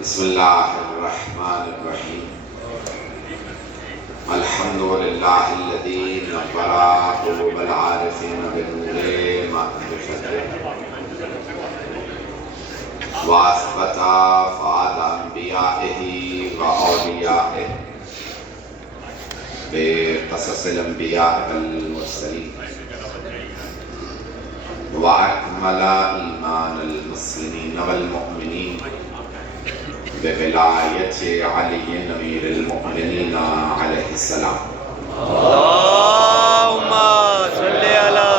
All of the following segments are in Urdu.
بسم اللہ الرحمن الرحیم الحمد للہ الذی نور قلوب العارفین بنور معرفته واثبت فؤاد انبیائه واولیائه بقصص الانبیاء والمرسلین واکمل ایمان المسلمین والمؤمنین بولایت علی امیر المؤمنین علیہ السلام. اللہم صلی علی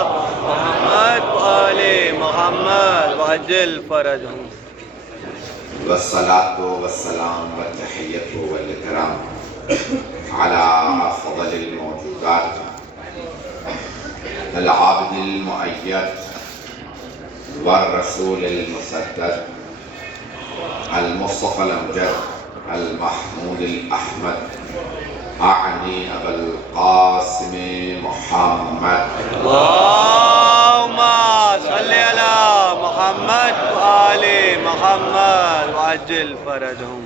محمد وآل محمد وعجل فرجہم. والصلاة والسلام والتحیت والاکرام علی افضل الموجودات العابد المؤید والرسول المسدد المصطفى الأمجد المحمود الأحمد أعني أبا القاسم محمد. اللہم صلی علی محمد وآل محمد وعجل فرجہم.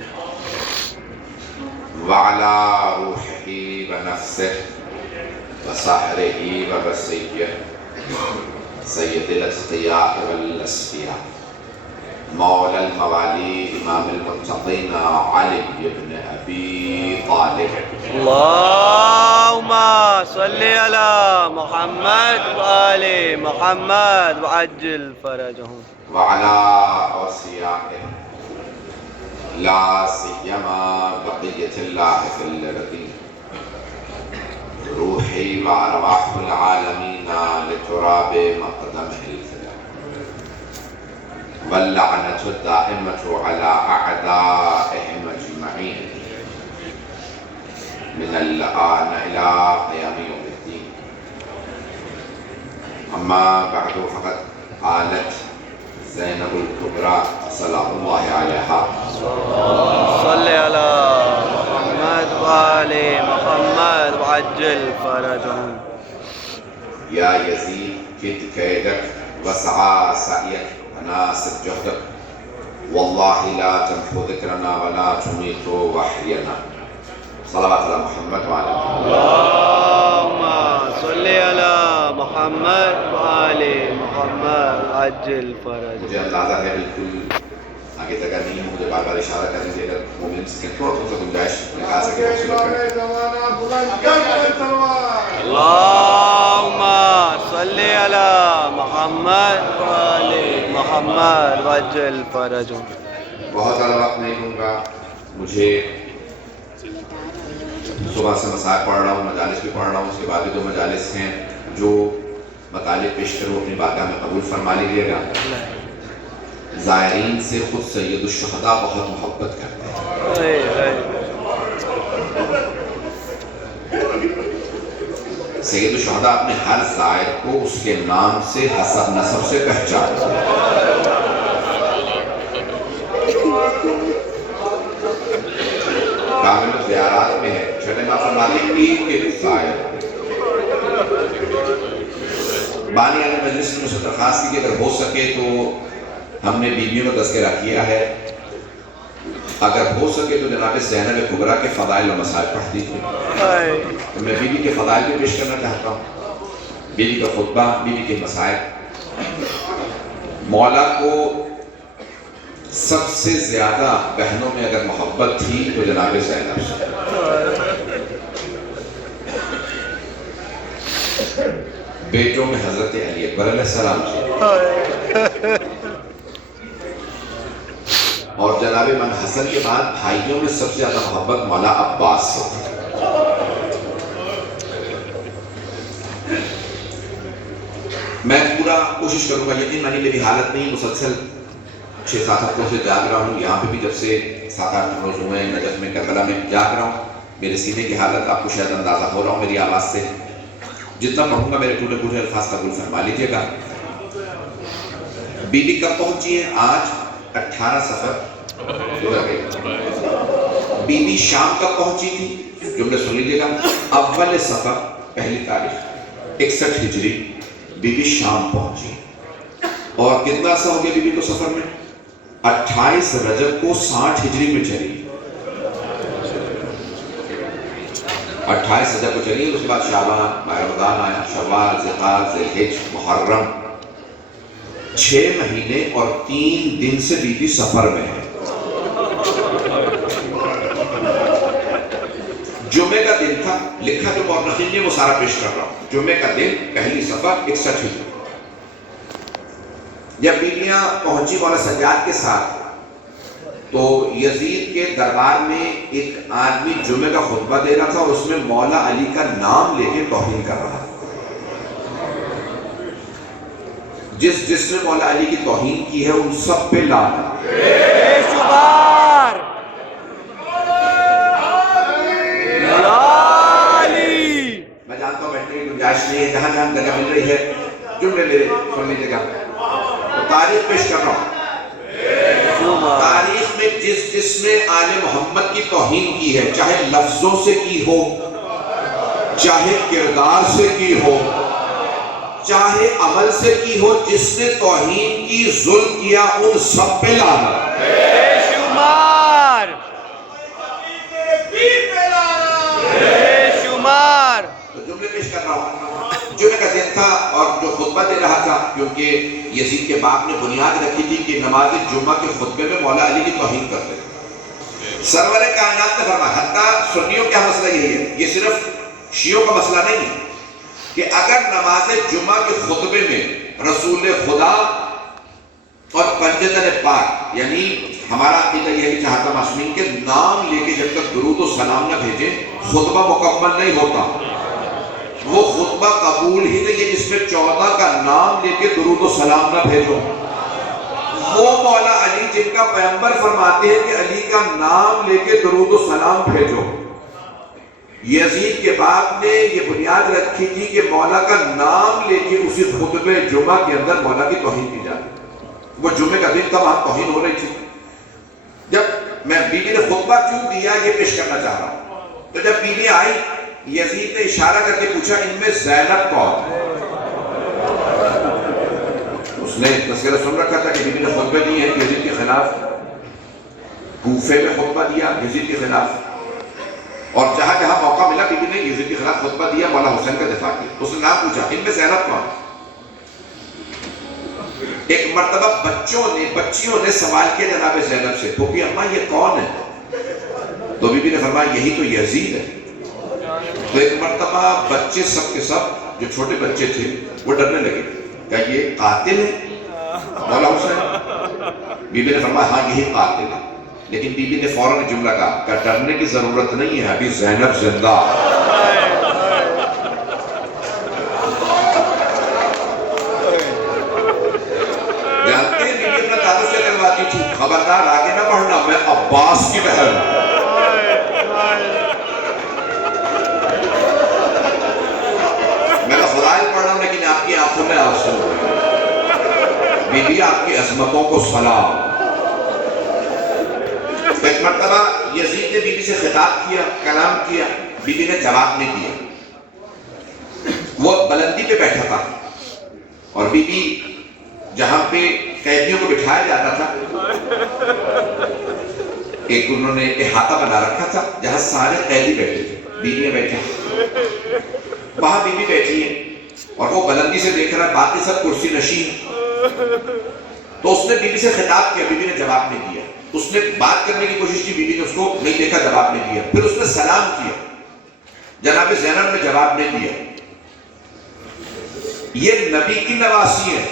وعلى روحه ونفسه وسحره وبصيه سيد الأتقياء والأصفياء مولى الموالي إمام المتقين علي بن أبي طالب. اللہم صلی علی محمد وآل محمد وعجل فرجہم. وعلى أوصيائه لا سيما بقية الله في الأرض روحي وأرواح العالمين لتراب مقدمه الفداء واللعنة الدائمة على أعدائهم أجمعين من الآن إلى قيام يوم الدين. أما بعد فقد قالت زينب الكبرى سلام الله عليها صلی علی محمد وآل محمد وعجل فرجہم. يا يزيد كد كيدك وسعى سعيك وناسب جهدك والله لا تمحو ذكرنا ولا تميت وحينا. صلوات على محمد وعلى اللہم صلی علی محمد وآل محمد وعجل فرجہم. مجھے اندازہ ہے بالکل آگے جگہ نہیں ہے، مجھے بار بار اشارہ کرنے سے اگر مومن سے تھوڑا تھوڑا گنجائش نکال سکے اللہم صلی علی محمد وآل محمد وعجل فرجہم. بہت زیادہ وقت نہیں دوں گا. مجھے صبح سے مسائل پڑھ رہا ہوں، مجالس بھی پڑھ رہا ہوں، اس کے بعد بھی 2 مجالس ہیں. جو مطالب پیش کروں اپنی بارگاہ میں قبول فرما لیجیے گا. زائرین سے خود سید الشہداء بہت محبت کرتے ہیں. سید الشہداء اپنے ہر زائر کو اس کے نام سے حسب نسب سے پہچانتے ہیں. کامل زیارات میں ہے چھٹے ماہ فرماتے ہیں کہ زائر بانی علی مجلس نے مجھے درخواست کی کہ اگر ہو سکے تو ہم نے بیویوں کا تذکرہ کیا ہے، اگر ہو سکے تو جناب زینب کبریٰ کے فضائل و مسائل پڑھ دیجیے. تو میں بیوی کے فضائل بھی پیش کرنا چاہتا ہوں، بیوی کا خطبہ، بیوی کے مسائل. مولا کو سب سے زیادہ بہنوں میں اگر محبت تھی تو جناب زینب سے. بیٹوں میں حضرت علی اکبر علیہ السلام سے، اور جناب امام حسن کے بعد بھائیوں میں سب سے زیادہ محبت مولا عباس سے تھی. میں پورا کوشش کروں گا، یقین مانی میری حالت نہیں، مسلسل 6-7 ہفتوں سے جاگ رہا ہوں. یہاں پہ بھی جب سے 7-8 روز ہوئے ہیں، نجف میں کربلا میں جاگ رہا ہوں. میرے سینے کی حالت آپ کو شاید اندازہ ہو رہا ہوں میری آواز سے. جتنا پڑھوں گا میرے ٹوٹے پھوٹے الفاظ قبول فرما لیجیے گا. بیوی کب پہنچی ہے؟ آج 18 صفر گزر گئی. بیوی شام کب پہنچی تھی؟ جملے سن لیجیے گا. اول صفر 1 تاریخ 61 ہجری بیوی شام پہنچی. اور کتنا عرصہ ہو گیا بیوی کو سفر میں؟ 28 رجب کو 60 ہجری میں چلی، 28 رجب کو چلی، اس کے بعد شعبان، ماہ رمضان آیا، شوال، ذوالقعدہ، ذوالحجہ، محرم، 6 مہینے اور 3 دن سے بی بی سفر میں ہے۔ جمعے کا دن تھا، لکھا جو مورخین نے وہ سارا پیش کر رہا ہوں، جمعے کا دن، پہلی صفر، 61 ہجری۔ جب بیویاں پہنچی مولا سجاد کے ساتھ تو یزید کے دربار میں ایک آدمی جمعے کا خطبہ دے رہا تھا اور اس میں مولا علی کا نام لے کے توہین کر رہا تھا۔ جس نے مولا علی کی توہین کی ہے ان سب پہ لعنت۔ بے شمار میں جانتا ہوں بیٹھنے کی گنجائش نہیں ہے، جہاں جہاں جگہ مل رہی ہے جملے میرے سن لیجیے گا، تاریخ پیش کر رہا ہوں۔ تاریخ میں جس نے آل محمد کی توہین کی ہے، چاہے لفظوں سے کی ہو، چاہے کردار سے کی ہو، چاہے عمل سے کی ہو، جس نے توہین کی، ظلم کیا، ان سب پہ لعنت۔ بے شمار بے شمار۔ تو جملے پیش کر رہا ہوں۔ جمعہ کا دن تھا اور جو خطبہ دے رہا تھا، کیونکہ یزید کے باپ نے بنیاد رکھی تھی کہ نماز جمعہ کے خطبے میں مولا علی کی توہین کرتے ہیں۔ سرور کائنات نے فرمایا، حتیٰ سنیوں کا مسئلہ یہی ہے، یہ صرف شیعوں کا مسئلہ نہیں ہے، کہ اگر نماز جمعہ کے خطبے میں رسول خدا اور پنجتن پاک، یعنی ہمارا عقیدہ یہ ہے کہ چہارتم معصومین کے نام لے کے جب تک درود و سلام نہ بھیجیں خطبہ مکمل نہیں ہوتا۔ وہ خطبہ قبول ہی نہیں ہے جس میں 14 کا نام لے کے درود و سلام نہ بھیجو۔ وہ مولا علی جن کا پیغمبر فرماتے ہیں کہ علی کا نام لے کے درود و سلام بھیجو، یزید کے باپ نے یہ بنیاد رکھی تھی کہ مولا کا نام لے کے اسی خطبے جمعہ کے اندر مولا کی توہین کی جاتی۔ وہ جمعے کا دن تھا، وہاں توہین ہو رہی تھی۔ جب میں بیوی نے خطبہ کیوں دیا یہ پیش کرنا چاہ رہا ہوں، تو جب بیوی آئی یزید نے اشارہ کر کے پوچھا ان میں زینب کون ہے؟ اس نے تذکرہ سن رکھا تھا کہ بیوی نے خطبے دیے ہیں یزید کے خلاف، کوفے میں خطبہ دیا یزید کے خلاف، اور جہاں جہاں موقع ملا بیوی نے یزید کے خلاف خطبہ دیا، مولا حسین کا دفاع کیا۔ اس نے نام پوچھا ان میں زینب کون؟ ایک مرتبہ بچیوں نے سوال کیا جناب زینب سے، پھوپھی اماں یہ کون ہے؟ تو بیوی نے فرمایا یہی تو یزید ہے۔ تو ایک مرتبہ بچے سب کے سب جو چھوٹے بچے تھے وہ ڈرنے لگے، کیا یہ قاتل ہے مولا حسین؟ بیوی نے فرمایا ہاں یہی قاتل ہے، لیکن بیوی نے فوراً جملہ کہا کہ ڈرنے کی ضرورت نہیں ہے، ابھی زینب زندہ۔ جانتے ہیں بیوی اپنا تعارف سے کرواتی تھی، خبردار آگے نہ بڑھنا، میں عباس کی بہن ہوں۔ لیکن آپ کی آنکھوں میں آنسو ہوئے، بی بی آپ کی عظمتوں کو سلام۔ ایک مرتبہ یزید نے بی بی سے خطاب کیا، کلام کیا، بی بی نے جواب نہیں دیا۔ وہ بلندی پہ بیٹھا تھا اور بی بی جہاں پہ قیدیوں کو بٹھایا جاتا تھا ایک انہوں نے احاطہ بنا رکھا تھا جہاں سارے قیدی بیٹھے تھے، بیویاں بیٹھی، وہاں بی بی بیٹھی ہے اور وہ بلندی سے دیکھ رہا ہے، باقی سب کرسی نشین۔ تو اس نے بی بی سے خطاب کیا، بی بی نے جواب نہیں دیا۔ اس نے بات کرنے کی کوشش کی، بی بی نے اس کو نہیں دیکھا، جواب نہیں دیا۔ پھر اس نے سلام کیا، جناب زینب نے جواب نہیں دیا۔ یہ نبی کی نواسی ہے،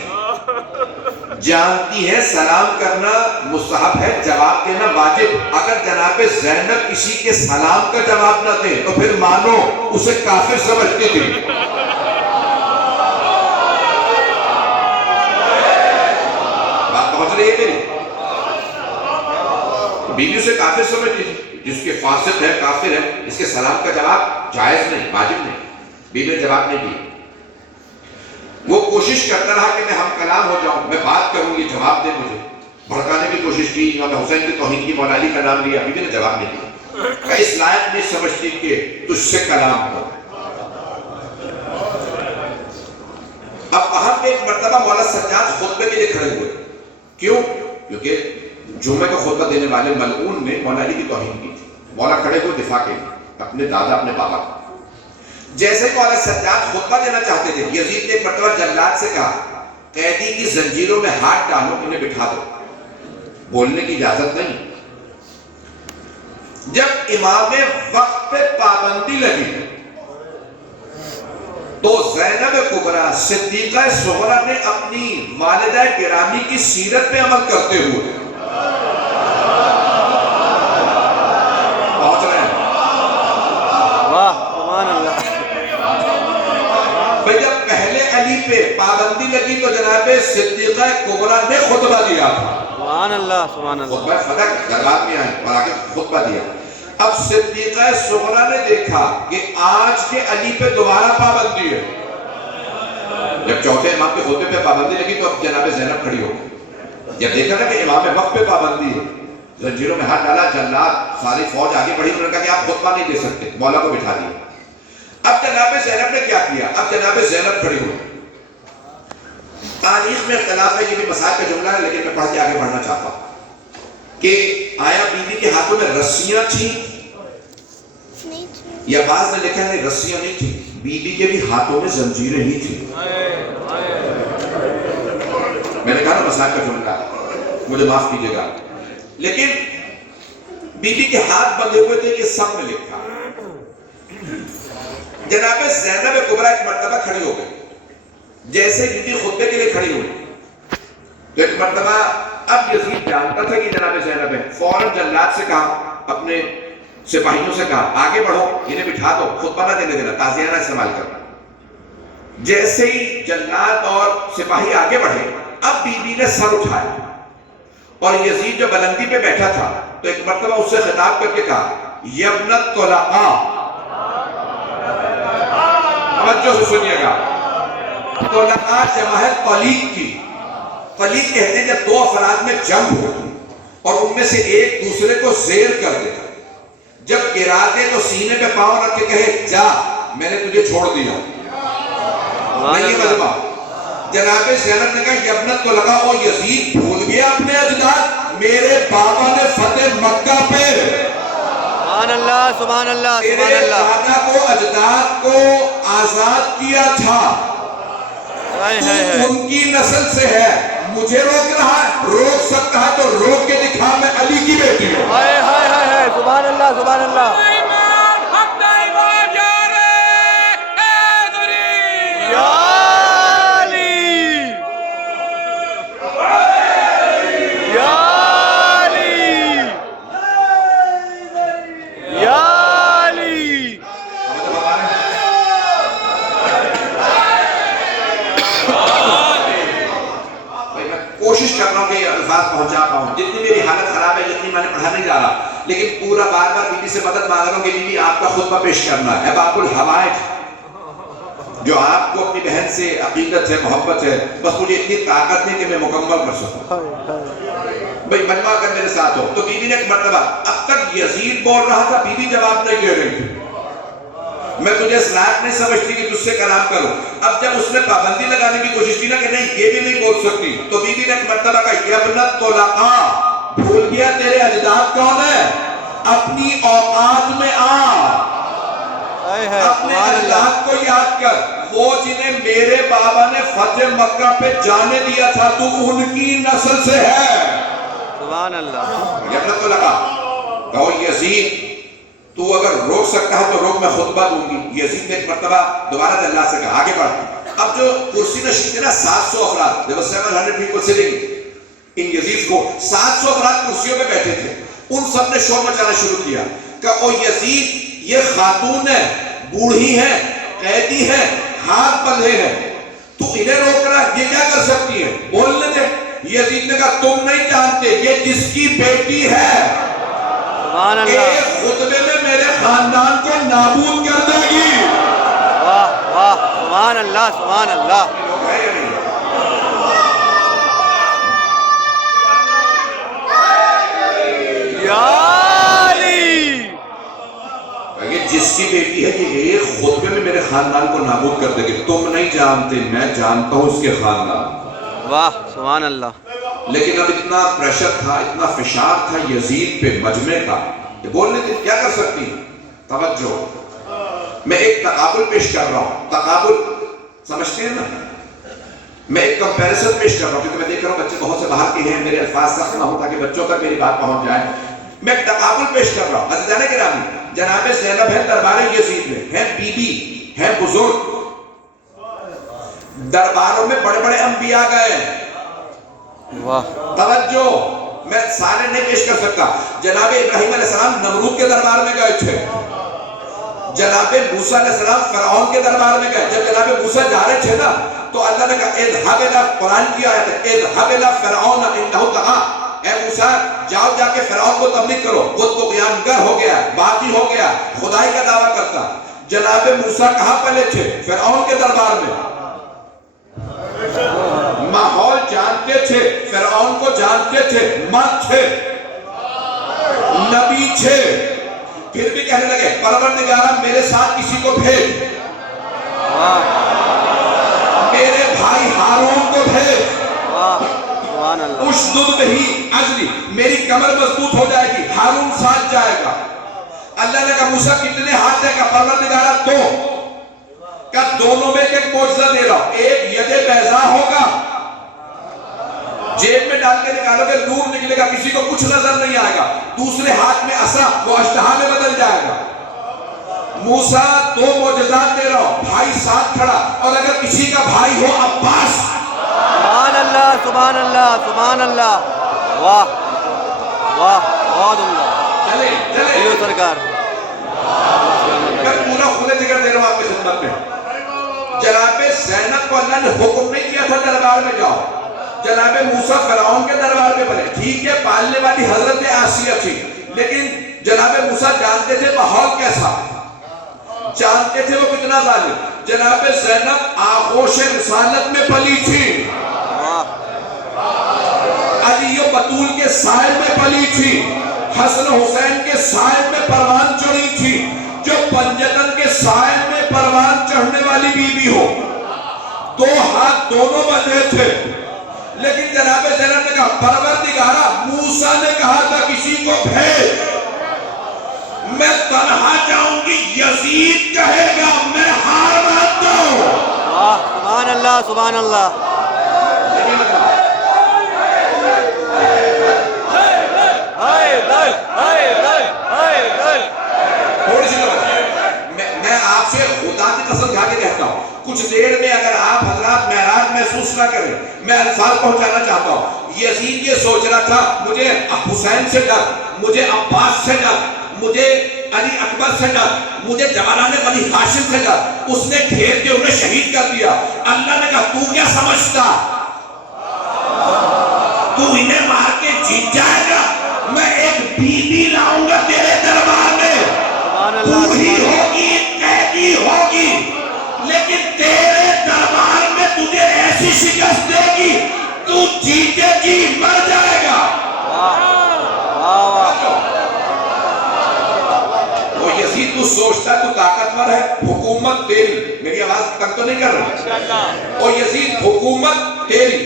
جانتی ہے سلام کرنا مستحب ہے، جواب دینا واجب۔ اگر جناب زینب کسی کے سلام کا جواب نہ دے تو پھر مانو اسے کافر سمجھتی تھی۔ بات پہنچ رہی ہے میری؟ بیوی اسے کافر سمجھتی تھی، جس کے فاسق ہے، کافر ہے، اس کے سلام کا جواب جائز نہیں، واجب نہیں۔ بیوی نے جواب نہیں دیا۔ وہ کوشش کرتا رہا کہ میں ہم کلام ہو جاؤں، میں بات کروں گی، جواب دے مجھے۔ بھڑکانے کی کوشش کی، امام حسین کی توہین کی، مولا علی کا نام لیا، بیوی نے جواب نہیں دیا۔ کہ اس لائق نہیں سمجھتی کہ تجھ سے کلام ہو۔ اب وہاں پہ ایک مرتبہ مولا سجاد خطبے کے لیے کھڑے ہوئے، کیوں؟ کیونکہ جمعے کو خطبہ دینے والے ملعون نے مولا علی کی توہین کی تھی. مولا کھڑے ہوئے دفاع کے لیے اپنے دادا اپنے بابا کو. جیسے کہ مولا سجاد خطبہ دینا چاہتے تھے, یزید نے ایک مرتبہ جلاد سے کہا قیدی کی زنجیروں میں ہاتھ ڈالو, انہیں بٹھا دو, بولنے کی اجازت نہیں. جب امام وقت پہ پابندی لگی تو زینب کبریٰ صدیقہ صغریٰ نے اپنی والدہ گرامی کی سیرت پہ عمل کرتے ہوئے پہنچ رہے ہیں. واہ سبحان اللہ. بھئی جب پہلے علی پہ پابندی لگی تو جناب صدیقہ کبریٰ نے خطبہ دیا تھا. سبحان اللہ سبحان اللہ. خطبہ فتح دربار میں آئے اور آگے خطبہ دیا. اب صدیقہ صغریٰ نے دیکھا کہ آج کے علی پہ دوبارہ پابندی ہے. جب چوتھے امام کے خطبے پہ پابندی لگی تو اب جناب زینب کھڑی ہو گئی. جب دیکھا نا کہ امام وقت پہ پابندی ہے, زنجیروں میں ہاتھ ڈالا, جلاد ساری فوج آگے بڑھی, انہوں نے کہا کہ آپ خطبہ نہیں دے سکتے, مولا کو بٹھا دیا. اب جناب زینب نے کیا کیا؟ اب جناب زینب کھڑی ہوئی. تاریخ میں اختلاف ہے, یہ بھی مسائل کا جملہ ہے لیکن میں پڑھ کے آگے بڑھنا چاہتا ہوں کہ آیا بی بی کے ہاتھوں میں رسیاں تھیں یا بعض نے لکھا ہے رسیاں نہیں تھیں, بی بی کے بھی ہاتھوں میں زنجیریں ہی تھیں. میں نے کہا نا مسائل کا جملہ, مجھے معاف کیجئے گا, لیکن بی بی کے ہاتھ بندھے ہوئے تھے, یہ سب نے لکھا. جناب زینب کبریٰ ایک مرتبہ کھڑی ہو گئی. جیسے بی بی خطبے کے لیے کھڑی ہوئی تو ایک مرتبہ اب یزید جانتا تھا کہ جناب زینب ہے, فوراً جلاد سے کہا, اپنے سپاہیوں سے کہا آگے بڑھو, انہیں بٹھا دو, خطبہ نہ دینے دینا, تازیانہ استعمال کرنا. جیسے ہی جلاد اور سپاہی آگے بڑھے, اب بی بی نے سر اٹھایا اور یزید جو بلندی پہ بیٹھا تھا تو ایک مرتبہ اس سے خطاب کر کے کہا یبنت طلقاء, توجہ سے سنیے گا, طلقاء جمع ہے طلیق کی. طلیق کہتے ہیں جب دو افراد میں جنگ ہو اور ان میں سے ایک دوسرے کو زیر کر دے, جب گرا دے تو سینے پہ پاؤں رکھ کے کہے جا میں نے تجھے چھوڑ دیا. نہیں مجمع. جناب زینب نے کہا یبنت طلقاء, او یزید بھول گیا اپنے اجداد, میرے بابا نے فتح مکہ پہ سبحان اللہ سبحان اللہ سبحان تیرے اللہ. دادا کو اجداد کو آزاد کیا تھا, تو ان کی نسل سے ہے, مجھے روک رہا ہے, روک سکتا ہے تو روک کے دکھا, میں علی کی بیٹی ہوں. ہائے ہائے ہائے سبحان اللہ سبحان اللہ. یا علی یا علی یا علی. کوشش کر رہا ہوں کہ یہ الفاظ پہنچا پاؤں. جتنی میری حالت خراب ہے جتنی میں نے پڑھا نہیں جا رہا, لیکن پورا بار بار بی بی سے مدد مانگ رہا ہوں کہ بی بی آپ کا خطبہ پیش کرنا ہے. باب الحوائج, جو آپ کو اپنی بہن سے عقیدت ہے, محبت ہے, بس مجھے اتنی طاقت نہیں کہ میں مکمل کر سکوں. بھئی مجمع اگر میرے ساتھ ہو تو بی بی نے ایک مرتبہ, اب تک یزید بول رہا تھا, بی بی جواب نہیں دے رہی تھی, میں تجھے اس لائق نہیں سمجھتی کہ تجھ سے کلام کروں. اب جب اس نے پابندی لگانے کی کوشش کی نا کہ نہیں یہ بھی نہیں بول سکتی, تو بی بی نے ایک مرتبہ کہا یبنت طلقاء, بھول گیا تیرے اجداد کون ہے, اپنی اوقات میں آ, اپنے اجداد کو یاد کر, وہ جنہیں میرے بابا نے فتح مکہ پہ جانے دیا تھا, تو ان کی نسل سے ہے. سبحان اللہ. یبنت طلقاء, کہو یزید تو اگر روک سکتا ہے تو روک, میں خطبہ دوں گی. یزید نے ایک مرتبہ دوبارہ اللہ سے کہا آگے بڑھ. اب جو کرسی نشین تھے نا 700 افراد, there were 700 people sitting in یزید کو, 700 افراد کرسیوں پہ بیٹھے تھے, ان سب نے شور مچانا شروع کیا کہ او یزید یہ خاتون ہے, بوڑھی ہے, قیدی ہے, ہاتھ بندھے ہیں, تو انہیں روک رہا ہے, یہ کیا کر سکتی ہے, بولنے دے. یزید نے کہا تم نہیں جانتے یہ جس کی بیٹی ہے ایک خطبے میں میرے خاندان کو نابود کر دے گی. واہ واہ سبحان اللہ سبحان اللہ. یا علی, یہ جس کی بیٹی ہے کہ ایک خطبے میں میرے خاندان کو نابود کر دے گی. تم نہیں جانتے, میں جانتا ہوں اس کے خاندان. واہ سبحان اللہ. لیکن اب اتنا پریشر تھا، اتنا فشار تھا یزید پہ مجمع کا کہ بولنے کے کیا کر سکتی؟ توجہ، میں ایک تقابل پیش کر رہا ہوں. تقابل سمجھتے ہیں نا؟ میں ایک کمپیریزن پیش کر رہا ہوں کیونکہ میں دیکھ رہا ہوں بچے بہت سے باہر کے ہیں، میرے الفاظ سخت نہ ہوں تاکہ بچوں تک میری بات پہنچ جائے. میں ایک تقابل پیش کر رہا ہوں. عزیزان گرامی، جناب زینب ہے دربار یزید میں، ہے بی بی، ہے بزرگ، درباروں میں بڑے بڑے انبیاء گئے. واہ توجہ، میں سارے نہیں پیش کر سکتا. جناب ابراہیم علیہ السلام نمرود کے دربار میں گئے تھے. جناب موسیٰ علیہ السلام فرعون کے دربار میں گئے. جب جناب موسیٰ جا رہے تھے نا تو اللہ نے کہا اذهب الى، قرآن کی آیت ہے، اذهب الى فرعون انه طغى، اے موسیٰ جاؤ جا کے فرعون کو تبلیغ کرو، وہ تو طغیانگر ہو گیا، باغی ہو گیا، خدائی کا دعویٰ کرتا. جناب موسیٰ کہاں پہلے تھے؟ فرعون کے دربار میں. ماحول جانتے تھے، فرعون کو جانتے تھے، مرد تھے، نبی تھے، پھر بھی کہنے لگے پروردگارہ میرے ساتھ کسی کو بھیج، میرے بھائی ہارون کو بھیج، اشدد بہی اجری، میری کمر مضبوط ہو جائے گی، ہارون ساتھ جائے گا. اللہ نے کہا موسیٰ کتنے ہاتھ دے گا؟ پروردگارہ دو. کہ دونوں میں ایک معجزہ دے رہا ہوں، ایک ید بیضاء ہوگا، جیب میں ڈال کے نکالو گے نور نکلے گا، کسی کو کچھ نظر نہیں آئے گا. دوسرے ہاتھ میں عصا، وہ اژدہا میں بدل جائے گا. موسیٰ دو معجزات دے رہا ہوں، بھائی ساتھ کھڑا، اور اگر کسی کا بھائی ہو عباس. سبحان اللہ سبحان اللہ سبحان اللہ. واہ واہ بہت عمدہ. چلے جیو سرکار. میں پورا کھلے ذکر دے رہا ہوں آپ کی خدمت میں. جناب زینب کو اللہ نے حکم نہیں کیا تھا دربار میں جاؤ. جناب موسیٰ فرعون کے دربار میں بنے، ٹھیک ہے پالنے والی حضرت آسیہ تھی، لیکن جناب موسیٰ جانتے تھے ماحول کیسا، جانتے تھے وہ کتنا ظالم. جناب زینب آغوش رسالت میں پلی تھی، علی و بطول کے سائل میں پلی تھی، حسن حسین کے سائل میں پروان چڑھی تھی. جو پنجتن کے سائل میں پروان چڑھنے والی بی بی ہو، دو ہاتھ دونوں بندھے تھے. لیکن جناب زینب نے کہا پروردگارہ موسیٰ نے کہا تھا کسی کو بھیج، میں تنہا جاؤں گی، یزید کہے گا میں ہار مانتا ہوں. سبحان اللہ سبحان اللہ. تھوڑی سی میں آپ سے خدا کی قسم کھا کے کہتا ہوں، کچھ دیر میں اگر آپ حضرات معراج محسوس نہ کریں، میں الفاظ پہنچانا چاہتا ہوں. یزید یہ سوچ رہا تھا مجھے حسین سے ڈر، مجھے عباس سے ڈر، مجھے علی اکبر سے ڈر، مجھے جوانان بنی ہاشم سے ڈر. اس نے گھیر کے انہیں شہید کر دیا. اللہ نے کہا تو کیا سمجھتا، تو انہیں مار کے جیت جائے گا؟ میں ایک بی بی لاؤں گا تیرے دربار میں، تو ہی ہوگی، قیدی ہوگی، لیکن تیرے دربار میں تجھے ایسی شکست دے گی تو جیتے جی مر جائے گا. وہ یزید تو سوچتا تو طاقتور ہے، حکومت تیری، میری آواز تک تو نہیں کر رہا. اور یزید حکومت تیری،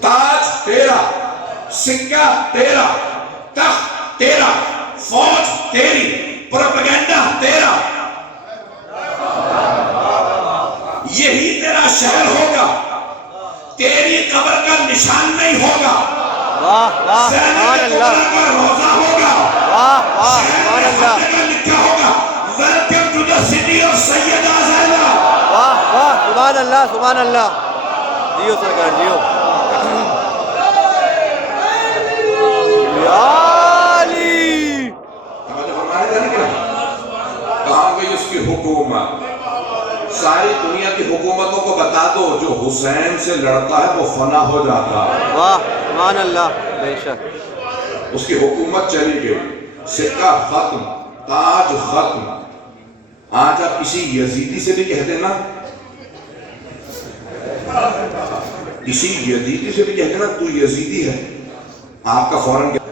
تاج تیرا، سکہ تیرا، تخت تیرا، فوج تیری، پروپیگنڈا تیرا، یہی تیرا شہر ہوگا، تیری قبر کا نشان نہیں ہوگا، سبحان اللہ کا روزہ ہوگا، شہر میں خطے لکھا ہوگا welcome to the city of Syeda Zainab. واہ واہ سبحان اللہ سبحان اللہ. جیو سرکار جیو. کہاں گئی اس کی حکومت؟ ساری دنیا کی حکومتوں کو بتا دو جو حسین سے لڑتا ہے وہ فنا ہو جاتا ہے. واہ سبحان اللہ بے شک. اس کی حکومت چلی گئی، سکہ ختم، تاج ختم. آج آپ کسی یزیدی سے بھی کہہ دینا، کسی یزیدی سے بھی کہہ دینا تو یزیدی ہے، آپ کا فوراً کیا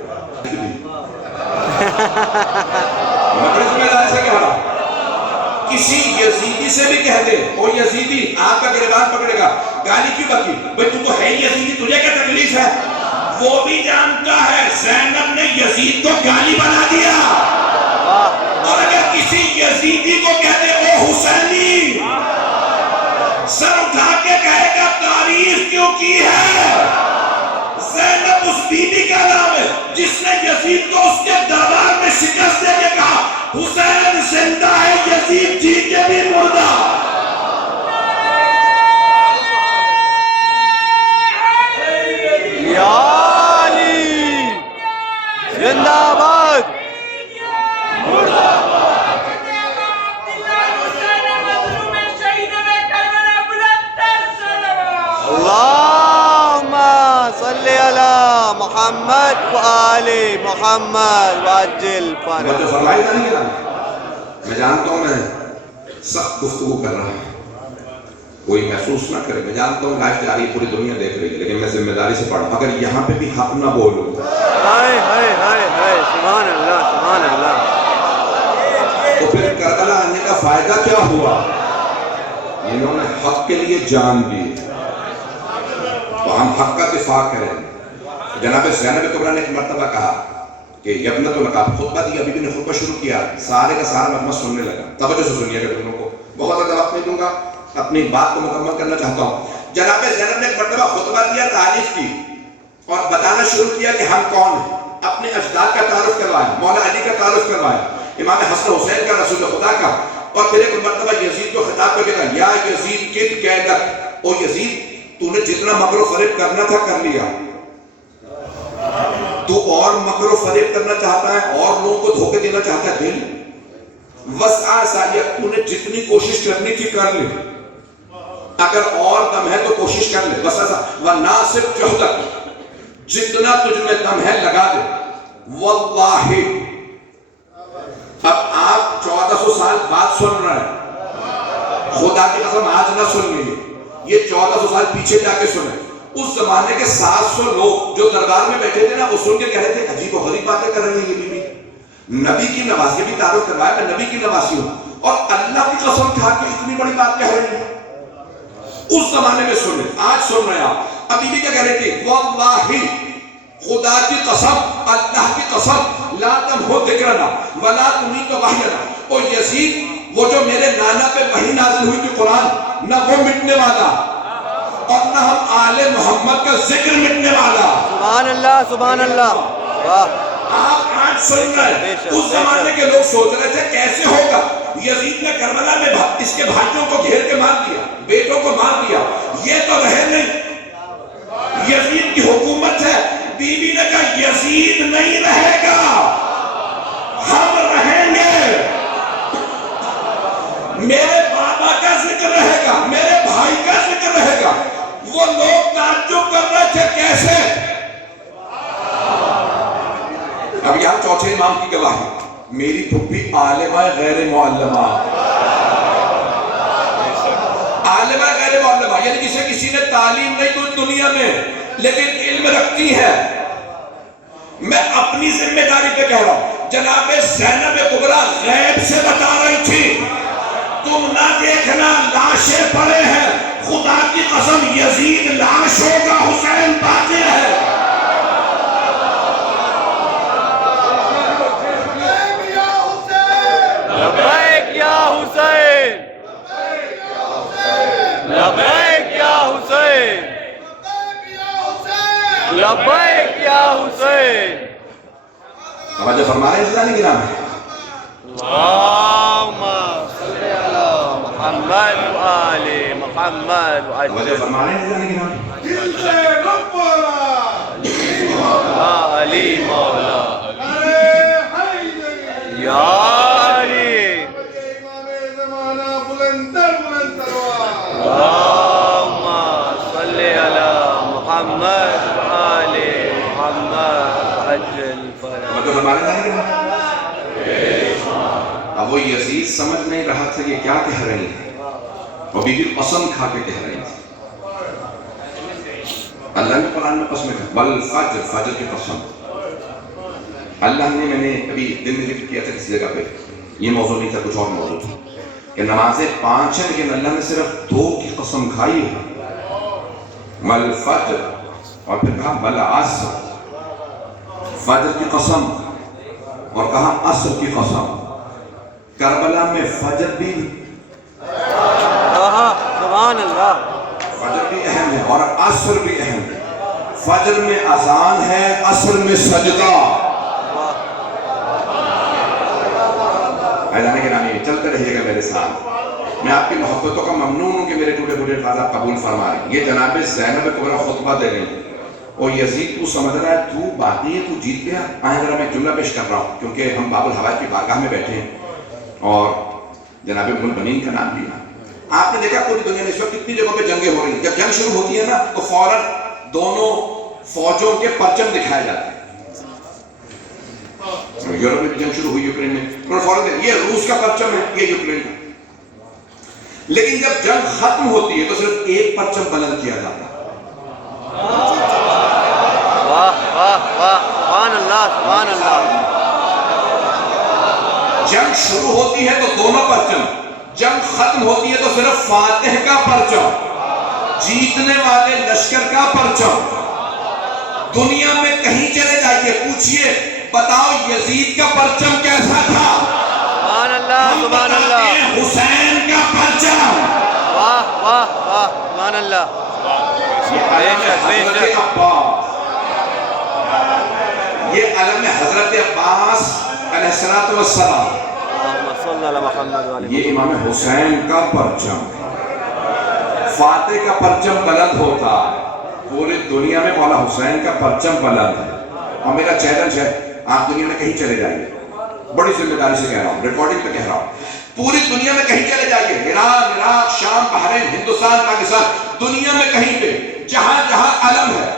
کسی یزیدی سے بھی کہہ دے وہ یزیدی، آپ کا گریبان پکڑے گا. گالی کیوں بکی؟ بھئی تو ہے یزیدی، تجھے کیا تکلیف ہے؟ وہ بھی جانتا ہے زینب نے یزید کو گالی بنا دیا، اور اگر کسی یزیدی کو کہتے او حسینی، سر اٹھا کے کہے گا تعریف کیوں کی ہے؟ زینب اس بی بی کا نام ہے جس نے یزید کو اس کے دربار میں شکست دے کے کہا حسین زندہ ہے، یزید جی کے بھی مردہ۔ یا علی زندہ آباد، اللہم صلی علی محمد و آل محمد وعجل مجھے فرج۔ فرمائی جا نہیں ہے، میں جانتا ہوں میں سخت گفتگو کر رہا ہوں، کوئی محسوس نہ کرے، میں جانتا ہوں لائف جاری پوری دنیا دیکھ رہی ہے، لیکن میں ذمہ داری سے پڑھوں، اگر یہاں پہ بھی حق نہ بولوں، ہائے ہائے ہائے ہائے، سبحان اللہ سبحان اللہ، تو پھر کربلا آنے کا فائدہ کیا ہوا؟ انہوں نے حق کے لیے جان دی، تو ہم حق کا دفاع کریں۔ جناب زینب کبریٰ نے ایک مرتبہ کہا کہ یبنۃ العقاب، خطبہ دیا، بی بی نے خطبہ شروع کیا، سارے کا سارا مجمع سننے لگا، توجہ سے سنیے گا دونوں کو، بہت زیادہ وقت نہیں دوں گا، اپنی بات کو مکمل کرنا چاہتا ہوں۔ جناب زینب نے ایک مرتبہ خطبہ دیا، تعریف کی اور بتانا شروع کیا کہ ہم کون ہیں، اپنے اجداد کا تعارف کروایا، مولا علی کا تعارف کروایا، امام حسن حسین کا، رسول خدا کا، اور پھر ایک مرتبہ یزید کو خطاب کر کے کہا یا یزید کد قیدک، او یزید تو نے جتنا مکر و فریب کرنا تھا کر لیا، تو اور مکر و فریب کرنا چاہتا ہے، اور لوگوں کو دھوکے دینا چاہتا ہے، دل وسع سالیت، تو نے جتنی کوشش کرنی تھی کر لی، اگر اور دم ہے تو کوشش کر لے، وسع وناصب جہدک، جتنا تجھ میں دم ہے لگا دے، واللہ اب آپ 1400 سال بعد سن رہے ہیں، خدا کی قسم آج نہ سنیے، یہ 1400 سال پیچھے جا کے سنیں، اس زمانے کے 700 لوگ جو دربار میں بیٹھے تھے نا، وہ سن کے کہہ رہے تھے عجیب و غریب باتیں کر رہی ہیں یہ بی بی، نبی کی نوازی بھی تعارف کروایا، میں نبی کی نوازی ہوں، اور اللہ کی قسم کھا کے اتنی بڑی بات کہہ رہی ہیں۔ اس زمانے میں سنیں، آج سن رہے ہیں آپ، اب بی بی کیا کہہ رہی تھی؟ واللہ خدا کی قسم، اللہ کی قسم، لا تمحو ذکرنا ولا تمیت وحینا، او یزید وہ جو میرے نانا پہ وحی نازل ہوئی تھی قرآن، نہ وہ مٹنے والا اور نہ ہم آل محمد کا ذکر مٹنے والا۔ سبحان اللہ سبحان اللہ، واہ، آپ آج سن رہے ہیں، اس زمانے کے لوگ سوچ رہے تھے کیسے ہوگا، یزید نے کربلا میں اس کے بھائیوں کو گھیر کے مار دیا، بیٹوں کو مار دیا، یہ تو رہے نہیں، یزید کی حکومت ہے، بی بی نے کہا یزید نہیں رہے گا، ہم رہیں گے، میرے بابا کا ذکر رہے گا، میرے بھائی کا ذکر رہے گا۔ وہ لوگ تعجب کر رہے تھے کیسے؟ اب یہاں چوتھے امام کی گواہی، میری پھپھی عالمہ غیر معلمہ، عالمہ غیر معلمہ یعنی جسے کسی نے تعلیم نہیں دی دنیا میں لیکن علم رکھتی ہے۔ میں اپنی ذمہ داری پہ کہہ رہا ہوں، جناب زینب کبریٰ غیب سے بتا رہی تھی، تم نہ دیکھنا لاشیں پڑے ہیں، خدا کی قسم یزید لاشوں کا حسین باقی ہے۔ لبیک یا حسین، لبیک یا حسین، لبیک یا حسین، توجہ فرما رہے ہیں جانی گرام ہے، اللہم صلی علی محمد و آل محمد توجہ وعجل فرما رہے ہیں جانی گرام مولا علی مولا یا علی، اللہم صلی علی محمد و آل محمد وعجل فرج۔ توجہ فرما رہے ہیں جانی گرام۔ اب وہ یزید سمجھ نہیں رہا تھا یہ کیا کہہ رہی ہیں، وہ بی بی قسم کھا کے کہہ رہی تھی، اللہ نے قرآن میں قسم کہا بل فجر، فجر کی قسم، اللہ نے، میں نے ابھی دن میں ذکر کیا تھا کسی جگہ پہ، یہ موضوع نہیں تھا، کچھ اور موضوع تھا کہ نمازیں 5 ہیں لیکن اللہ نے صرف 2 کی قسم کھائی ہے، مل فجر، اور پھر کہا مل عصر، فجر کی قسم اور کہا عصر کی قسم. کربلا میں فجر بھی سبحان اللہ. فجر بھی اہم ہے اور عصر بھی اہم ہے. فجر میں اذان ہے، عصر میں سجدہ. اعلان گرامی چلتے رہیے گا میرے ساتھ. میں آپ کی محبتوں کا ممنون ہوں کہ میرے ٹوٹے پھوٹے الفاظ آپ قبول فرما رہے ہیں. یہ جناب زینب کبریٰ خطبہ دے رہی ہیں اور یزید تو سمجھ رہا ہے تو باقی ہے، تو جیت گیا. آئیں ذرا میں جملہ پیش کر رہا ہوں کیونکہ ہم باب الحوائج کی بارگاہ میں بیٹھے ہیں اور جناب ام البنین کا نام لیا. آپ نے دیکھا پوری دنیا میں اس وقت کتنی جگہوں پہ جنگیں ہو رہی ہیں. جب جنگ شروع ہوتی ہے نا تو فوراً دونوں فوجوں کے پرچم دکھائے جاتے ہیں. یورپ میں بھی جنگ شروع ہوئی یوکرین میں، انہوں نے فوراً یہ روس کا پرچم ہے، یہ یوکرین کا. لیکن جب جنگ ختم ہوتی ہے تو صرف ایک پرچم بلند کیا جاتا ہے. واہ واہ واہ سبحان اللہ سبحان اللہ. جنگ شروع ہوتی ہے تو دونوں پرچم، جنگ ختم ہوتی ہے تو صرف فاتح کا پرچم، جیتنے والے لشکر کا پرچم. دنیا میں کہیں چلے جائیے پوچھئے بتاؤ یزید کا پرچم کیسا تھا؟ سبحان اللہ سبحان اللہ. حسین کا پرچم. واہ واہ واہ سبحان اللہ. حضرت عباس، یہ علم حضرت عباس علیہ السلام. اللہم صلی علی محمد وعلی یہ امام حسین کا پرچم. فاتح کا پرچم بلند ہوتا ہے، پوری دنیا میں مولا حسین کا پرچم بلند ہے. اور میرا چیلنج ہے آپ دنیا میں کہیں چلے جائیے، بڑی ذمہ داری سے کہہ رہا ہوں، ریکارڈنگ پہ کہہ رہا ہوں، پوری دنیا میں کہیں چلے جائیے، ایران، عراق، شام، بحرین، ہندوستان، پاکستان، دنیا میں کہیں پہ جہاں جہاں علم ہے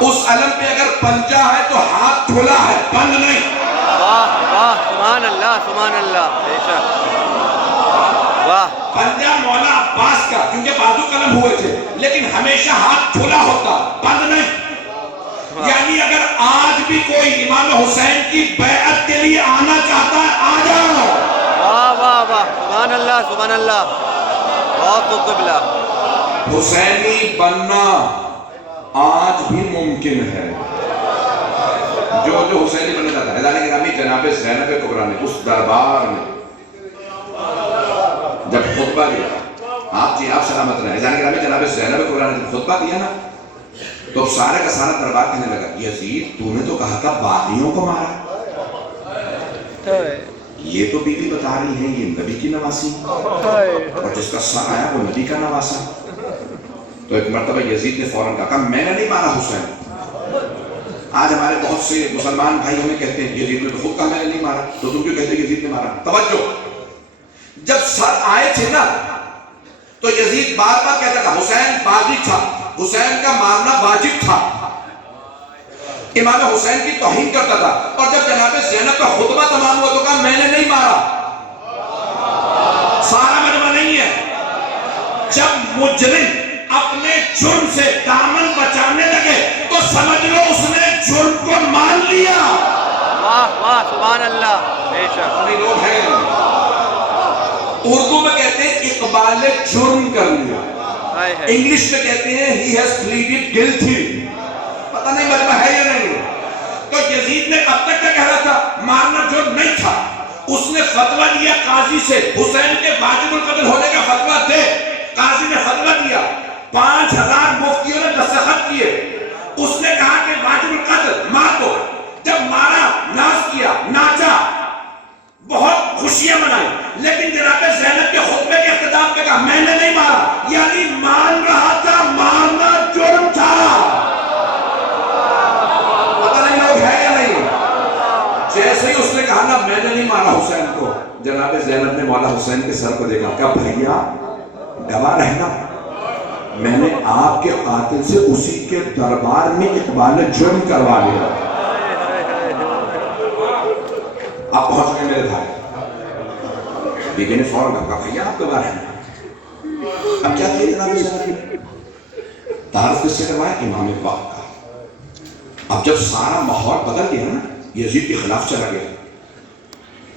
اس علم پہ اگر پنجہ ہے تو ہاتھ کھلا ہے، بند نہیں. واہ واہ سبحان اللہ سبحان اللہ. بے شک. واہ. پنجہ مولا عباس کا کیونکہ بازو قلم ہوئے تھے لیکن ہمیشہ ہاتھ کھلا ہوتا، بند نہیں. یعنی اگر آج بھی کوئی امام حسین کی بیعت کے لیے آنا چاہتا ہے آ جاؤ. واہ واہ واہ سبحان اللہ سبحان اللہ. بہت قبلہ. حسینی بننا آج بھی ممکن ہے. جو حسینی بننا چاہتا ہے. اعلان گرامی جناب زینب کبریٰ نے اس دربار میں جب خطبہ دیا، آپ سلامت رہیں. اعلان گرامی جناب زینب کبریٰ نے جب خطبہ دیا نا تو سارے کا سارا دربار کہنے لگا یزید تو نے تو کہا تھا باغیوں کو مارا، یہ تو بی بی بتا رہی ہیں یہ نبی کی نواسی اور جس کا سر آیا وہ نبی کا نواسا. تو ایک مرتبہ یزید نے فوراً کہا میں نے نہیں مارا حسین. آج ہمارے بہت سے مسلمان بھائی ہمیں کہتے ہیں یزید نے تو خود کہا میں نے نہیں مارا، تو تم کیوں کہتے ہیں یزید نے مارا؟ توجہ، جب سر آئے تھے نا تو یزید بار بار کہتا تھا حسین باغی تھا، حسین کا مارنا واجب تھا، امام حسین کی توہین کرتا تھا. اور جب جناب زینب کا خطبہ تمام ہوا تو کہا میں نے نہیں مارا. سارا مجمع نہیں ہے. جب مجرم اپنے جرم سے دامن بچانے لگے تو سمجھ لو اس نے جرم کو مان لیا. واہ واہ سبحان اللہ. بے شک. لوگ ہیں اردو میں کہتے ہیں اقبال جرم کر لیا، انگلش میں کہتے ہیں he has pleaded guilty. پتہ نہیں مجمع ہے یا نہیں. تو یزید نے اب تک کہہ رہا تھا مارنا جرم نہیں تھا. اس نے فتویٰ لیا قاضی سے حسین کے واجب القتل ہونے کا فتویٰ دے. قاضی نے فتویٰ دیا، 5000 مفتیوں نے دستخط کیے. اس نے کہا کہ واجب القتل مار دو. جب مارا ناز کیا، ناچا، بہت خوشیاں منائی، لیکن جناب زینب کے خطبے کے اختتام پہ کہا میں نے نہیں مارا. یعنی مان رہا تھا مارنا جرم تھا. پتہ نہیں لوگ ہے یا نہیں. جیسے ہی اس نے کہا نا میں نے نہیں مارا حسین کو، جناب زینب نے مولا حسین کے سر کو دیکھا، کہا بھائیا گواہ رہنا میں نے آپ کے قاتل سے اسی کے دربار میں اقبال جرم کروا لیا. آپ پہنچ گئے میرے بھائی. بیگے نے فوراً کہا بھائیا آپ گواہ رہنا. اب کیا کیا جناب زینب؟ تعارف کس سے کروایا؟ امام پاک کا. اب جب سارا ماحول بدل گیا نا، یزید کے خلاف چلا گیا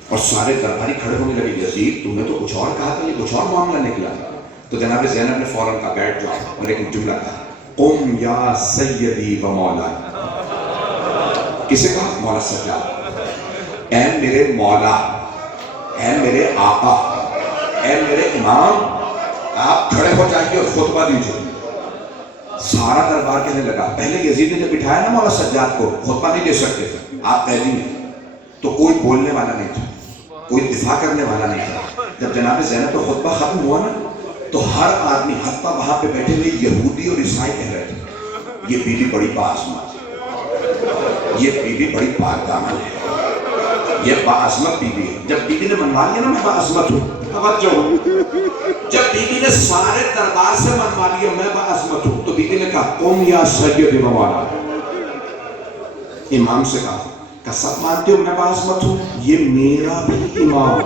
اور سارے درباری کھڑے ہونے لگے یزید تم نے تو کچھ اور کہا تھا، یہ کچھ اور معاملہ نکلا. تو جناب زینب نے فوراً کہا بیٹھ جاؤ اور ایک جملہ کہا قم یا سیدی و مولا. کسے کہا؟ مولا سجاد، اے میرے مولا، اے میرے آقا، اے میرے امام، آپ کھڑے ہو جائیے اور خطبہ دیجیے۔ سارا دربار کہنے لگا، پہلے یزید نے جب بٹھایا نا مولا سجاد کو، خطبہ نہیں دے سکتے تھے، آپ قیدی میں، تو کوئی بولنے والا نہیں تھا، کوئی دفاع کرنے والا نہیں تھا۔ جب جناب زینب کا خطبہ ختم ہوا نا، تو ہر آدمی، حتیٰ وہاں پہ بیٹھے ہوئے یہودی اور عیسائی کہہ رہے تھے، یہ بی بی بڑی باعظمت ہے، یہ بی بی بڑی پاکدامن ہے، یہ باعظمت بی بی ہے۔ جب بی بی نے منوا لیا نا میں باعظمت ہوں، توجہ، جب بی بی نے سارے دربار سے منوا لیا میں باعظمت ہوں، تو بی بی نے کہا قم یا سید مولا، امام سے کہا کہ سب مانتے ہو میں باعظمت ہوں، یہ میرا بھی امام۔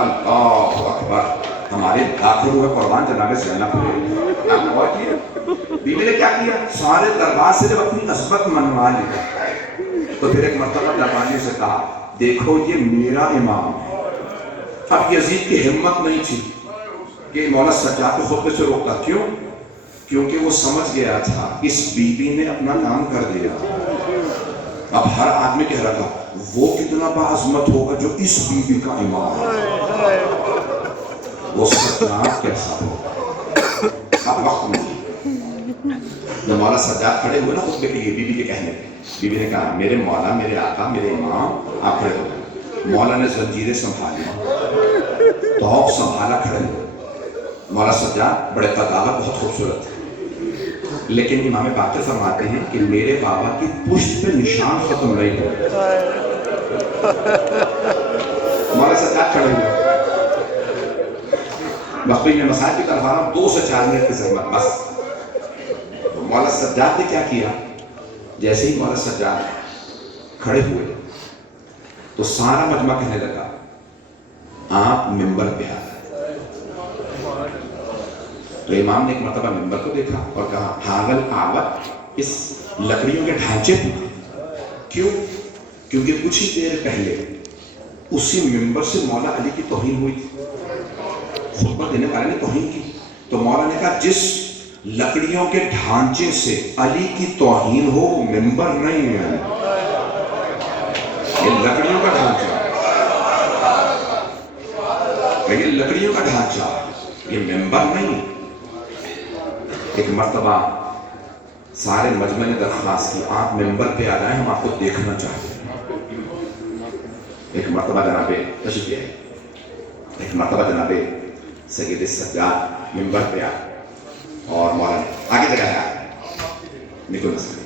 اللہ اکبر، ہمارے داخل ہوئے قربان جناب زینب ہوئے۔ آپ غور کیے بی بی نے کیا کیا؟ سارے دربار سے جب اپنی عظمت منوا لی تو پھر ایک مرتبہ دربانی سے کہا دیکھو یہ میرا امام ہے۔ اب یزید کی ہمت نہیں تھی کہ مولا سجاد کو خطبے سے روکتا، کیوں؟ کیونکہ وہ سمجھ گیا تھا اس بی بی نے اپنا کام کر دیا۔ اب ہر آدمی کہہ رہا تھا وہ کتنا باعظمت ہوگا جو اس بی بی کا امام ہے، وہ سجاد کیسا ہوگا۔ اب وقت نہیں، جب مولا سجاد کھڑے ہوئے نا خطبے کے لیے، بی بی کے کہنے پہ بی بی نے کہا میرے مولا، میرے آقا، میرے امام، آپ کھڑے ہو۔ مولا نے زنجیریں سنبھالی، توق سنبھالا، کھڑے ہوئے۔ مولا سجاد بڑے قدامت، بہت خوبصورت ہے، لیکن امام باقر فرماتے ہیں کہ میرے بابا کی پشت پہ نشان ختم نہیں ہوئے۔ مولا سجاد کھڑے ہوئے، وقتی میں مسائل کی طرف آ رہا ہوں، 2 سے 4 منٹ کی زحمت بس۔ مولا سجاد نے کیا کیا؟ جیسے ہی مولا سجاد کھڑے ہوئے تو سارا مجمع کہنے لگا آپ ممبر پہ آ گئے۔ تو امام نے ایک مرتبہ ممبر کو دیکھا اور کہا حاغل آوت، اس لکڑیوں کے ڈھانچے کو، کیوں؟ کیونکہ کچھ ہی دیر پہلے اسی ممبر سے مولا علی کی توہین ہوئی تھی، خطبہ دینے والے نے توہین کی۔ تو مولا نے کہا جس لکڑیوں کے ڈھانچے سے علی کی توہین ہو وہ ممبر نہیں ہے، یہ لکڑیوں کا ڈھانچہ، یہ لکڑیوں کا ڈھانچہ، یہ ممبر نہیں۔ ایک مرتبہ سارے مجمع نے درخواست کی آپ ممبر پہ آ جائیں، ہم آپ کو دیکھنا چاہتے ہیں۔ ایک مرتبہ جناب تشریف لے آئے، ایک مرتبہ جناب سید سجاد ممبر پہ آئے اور مولا نے آگے جگایا نکل نسل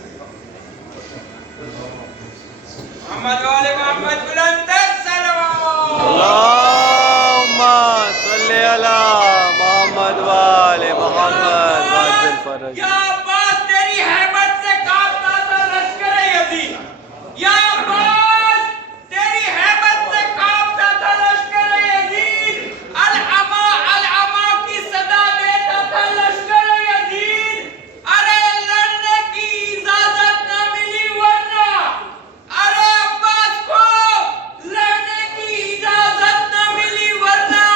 محمد والے محمد بلند سلام، اللہم صلی علی محمد والے محمد واجل فرج۔ یا عباس تیری حیبت سے کانپتا تھا لشکر یزید، یا عباس تیری حیبت سے کانپتا تھا لشکر یزید، العما العما کی صدا دیتا تھا لشکر یزید، ارے لڑنے کی اجازت نہ ملی ورنہ، ارے عباس کو لڑنے کی اجازت نہ ملی ورنہ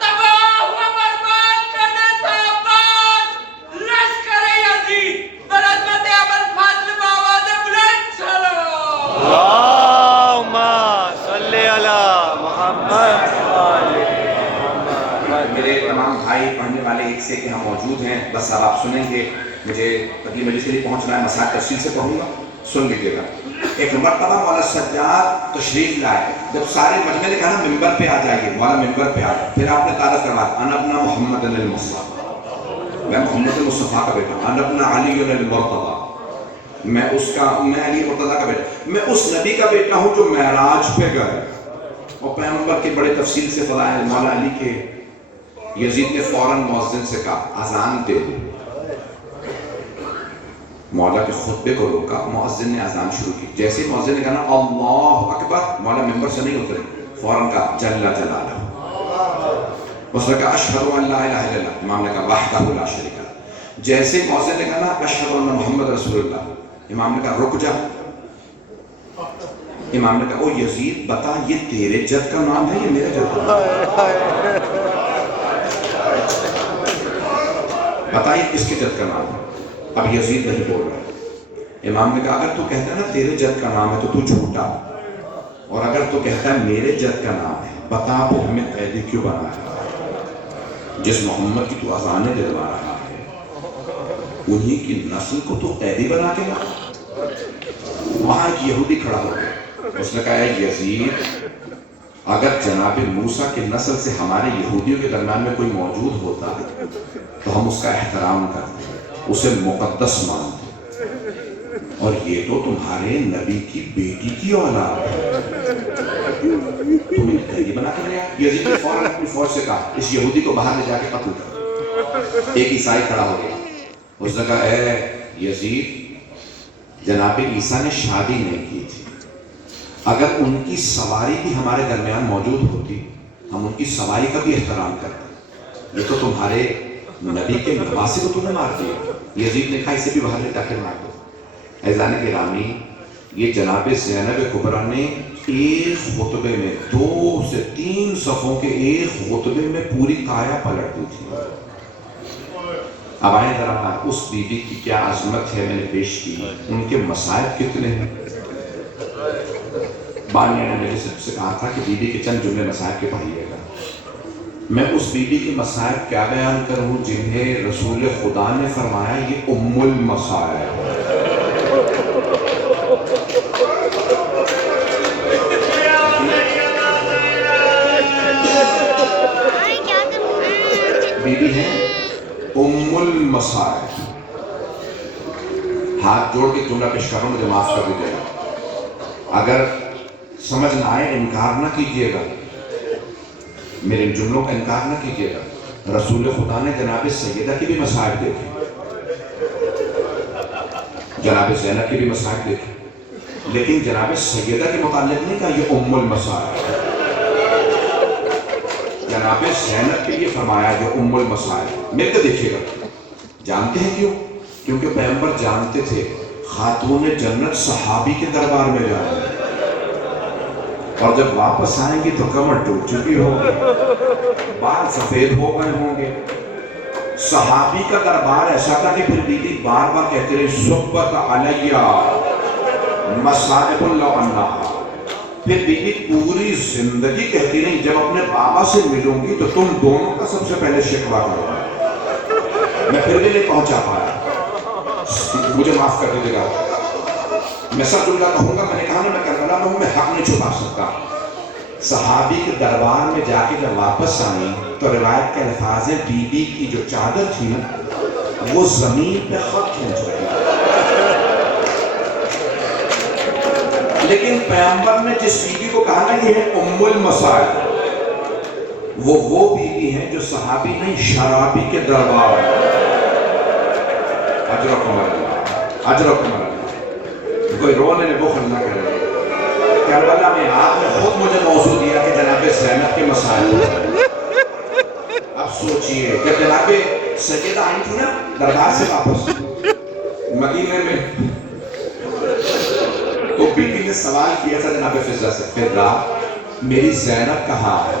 تباہ و برباد کر دیتا عباس لشکر یزید، برعظمت ابوالفضل بآواز بلند سلام۔ اللہم صلی علی محمد والے محمد۔ میرے تمام بھائی پڑھنے والے ایک سے کہ ہم موجود ہیں، بس اب آپ سنیں گے، مجھے اگلی مجلس کے لیے پہنچنا ہے، مسائل تفصیل سے پڑھوں گا، سن لیجیے گا۔ ایک مرتبہ مولا سجاد تشریف لائے، جب سارے مجمع نے کہا ممبر پہ آ جائیے، مولا ممبر پہ آ گئے، پھر آپ نے تعارف کروایا انا ابن محمد المصطفیٰ، میں محمد المصطفیٰ کا بیٹا، انا ابن علی المرتضیٰ، میں علی مرتضیٰ کا بیٹا، میں اس نبی کا بیٹا ہوں جو معراج پہ گئے۔ اور پیغمبر کے بڑے تفصیل سے فضائل مولا علی کے۔ یزید نے فوراً مؤذن سے کہا اذان دے دو، مولا کے خطبے کو روکا، مؤذن نے اذان شروع کی، جیسے مؤذن نے کہا اللہ اکبر، مولا ممبر سے نہیں اترے، فوراً کہا جل جلالہ، اس نے کہا اشہد ان لا الہ الا اللہ، امام نے کہا وحدہ لا شریک لہ، جیسے مؤذن نے کہا اشہد ان محمد رسول اللہ، امام نے کہا رک جا، امام نے کہا او یزید بتا یہ تیرے جد کا نام ہے یا میرے جد کا نام ہے، بتا یہ کس کے جد کا نام ہے۔ اب یزید نہیں بول رہا، امام نے کہا اگر تو کہتا ہے نا تیرے جد کا نام ہے تو تو جھوٹا، اور اگر تو کہتا ہے میرے جد کا نام ہے بتا پھر ہمیں قیدی کیوں بنا ہے؟ جس محمد کی تو اذانیں دلوا رہا ہے انہی کی نسل کو تو قیدی بنا کے لا۔ وہاں ایک یہودی کھڑا ہو گیا، اس نے کہا اے یزید، اگر جناب موسیٰ کی نسل سے ہمارے یہودیوں کے درمیان میں کوئی موجود ہوتا تو ہم اس کا احترام کرتے، اسے مقدس مانتے، اور یہ تو تمہارے نبی کی بیٹی کی اولاد ہے، تم انہیں قیدی بنا کر لیا۔ یزید نے فوراً اپنی فوج سے کہا اس یہودی کو باہر لے جا کے قتل کر۔ ایک عیسائی کھڑا ہو گیا، اس نے کہا اے یزید، جناب عیسیٰ نے شادی نہیں کی تھی، اگر ان کی سواری بھی ہمارے درمیان موجود ہوتی ہم ان کی سواری کا بھی احترام کرتے، یہ تو تمہارے نبی کے نواسے کو تم نے مار دیا۔ یزید نے کہا اسے بھی باہر لے جا کے مار دو۔ عزیزان گرامی، یہ جناب زینب کبریٰ نے ایک خطبے میں 2 سے 3 صفوں کے ایک خطبے میں پوری کایا پلٹ دی تھی۔ اب آئیں ذرا اس بی بی کی کیا عظمت ہے میں نے پیش کی، ان کے مصائب کتنے ہیں۔ بانیہ نے میرے سے کہا تھا کہ بی بی کے چند جملے مصائب کے پڑھیے گا، میں اس بی بی کے مصائب کیا بیان کروں جنہیں رسول خدا نے فرمایا یہ ام المصائب۔ بی بی ہے ام المصائب۔ ہاتھ جوڑ کے جملہ پیش کر رہا ہوں، مجھے معاف کر دیجیے گا، اگر سمجھ نہ آئے انکار نہ کیجیے گا، میرے جملوں کا انکار نہ کیجیے گا۔ رسول خدا نے جناب سیدہ کی بھی مصائب دیکھے، جناب زینب کی بھی مصائب دیکھے، لیکن جناب سیدہ کے متعلق نہیں کہا یہ ام المصائب، جناب زینب کے لیے فرمایا جو ام المصائب۔ مل کے دیکھیے گا، جانتے ہیں کیوں؟ کیونکہ پیغمبر جانتے تھے خاتون جنت صحابی کے دربار میں جائیں گے، اور جب واپس آئیں گی تو کمر ٹوٹ چکی ہوگی، بال سفید ہو گئے ہوں گے۔ صحابی کا دربار ایسا تھا کہ پھر بیوی بار بار کہتے رہے صحبت علیہ مصائب اللہ عنہ، پھر بیوی پوری زندگی کہتی نہیں جب اپنے بابا سے ملوں گی تو تم دونوں کا سب سے پہلے شکوہ کروں، میں پھر بھی نہیں پہنچا پایا، مجھے معاف کر دیجیے گا، میں سب جملہ کہوں گا، میں نے کہا نا میں کربلا میں ہوں، میں حق نہیں چھپا سکتا۔ صحابی کے دربار میں جا کے جب واپس آئی تو روایت کے الفاظ ہیں بی بی کی جو چادر تھی نا وہ زمین پہ خط کھینچ رہی، لیکن پیغمبر نے جس بی بی کو کہا نا یہ ہے ام المصائب، وہ بی بی ہیں جو صحابی نہیں شرابی کے دربار میں۔ اجرکم اللہ، اجرکم اللہ، کوئی رونے میں بخل نہ کرے۔ کربلا میں آپ نے خود مجھے موضوع دیا کہ جناب زینب کے مسائل، اب سوچئے کہ جناب سیدہ آئی تھی نا دربار سے واپس مدینے میں، تو بی بی نے سوال کیا تھا جناب فضہ سے، فضہ میری زینب کہاں ہے؟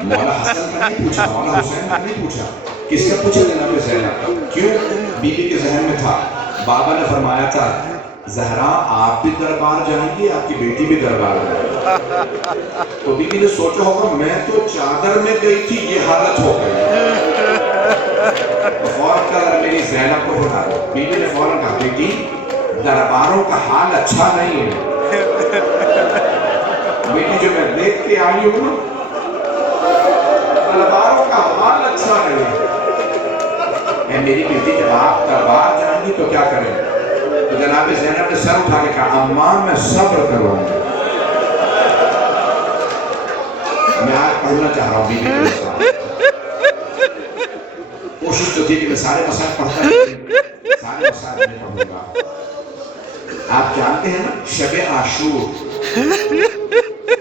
مولا حسن کا نہیں پوچھا، مولا حسین کا نہیں پوچھا، کس کا پوچھا جناب زینب کا؟ کیوں؟ بی بی کے ذہن میں تھا، بابا نے فرمایا تھا زہرا آپ بھی دربار جائیں گی، آپ کی بیٹی بھی دربار جائیں گی، تو بی بی نے سوچا ہوگا میں تو چادر میں گئی تھی یہ حالت ہو گئی، فوراً کہا میری زینب کو بتا دو۔ بی بی نے فوراً کہا بیٹی درباروں کا حال اچھا نہیں ہے، بیٹی جو میں دیکھ کے آئی ہوں درباروں کا حال اچھا نہیں ہے، میری بیٹی جب آپ دربار جائیں گی تو کیا کریں؟ تو جناب زینب نے سر اٹھا کے کہا اماں میں صبر کروں گی۔ میں آج پڑھنا چاہ رہا ہوں بی بی کے مسائل، کوشش تو تھی کہ میں سارے مسائل پڑھتا ہوں، سارے مسائل نہیں پڑھوں گا۔ آپ جانتے ہیں نا شب عاشور